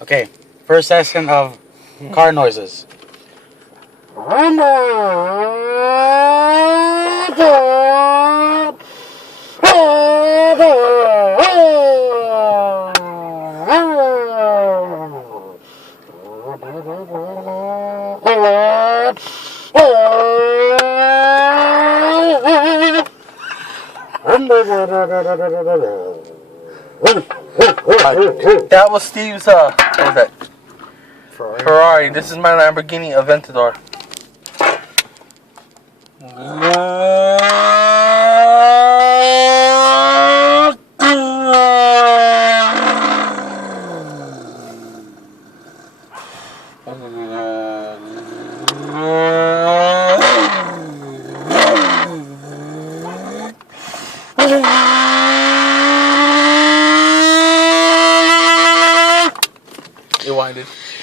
Okay, first session of car noises. That was Steve's, what was that? Ferrari. This is my Lamborghini Aventador. It winded.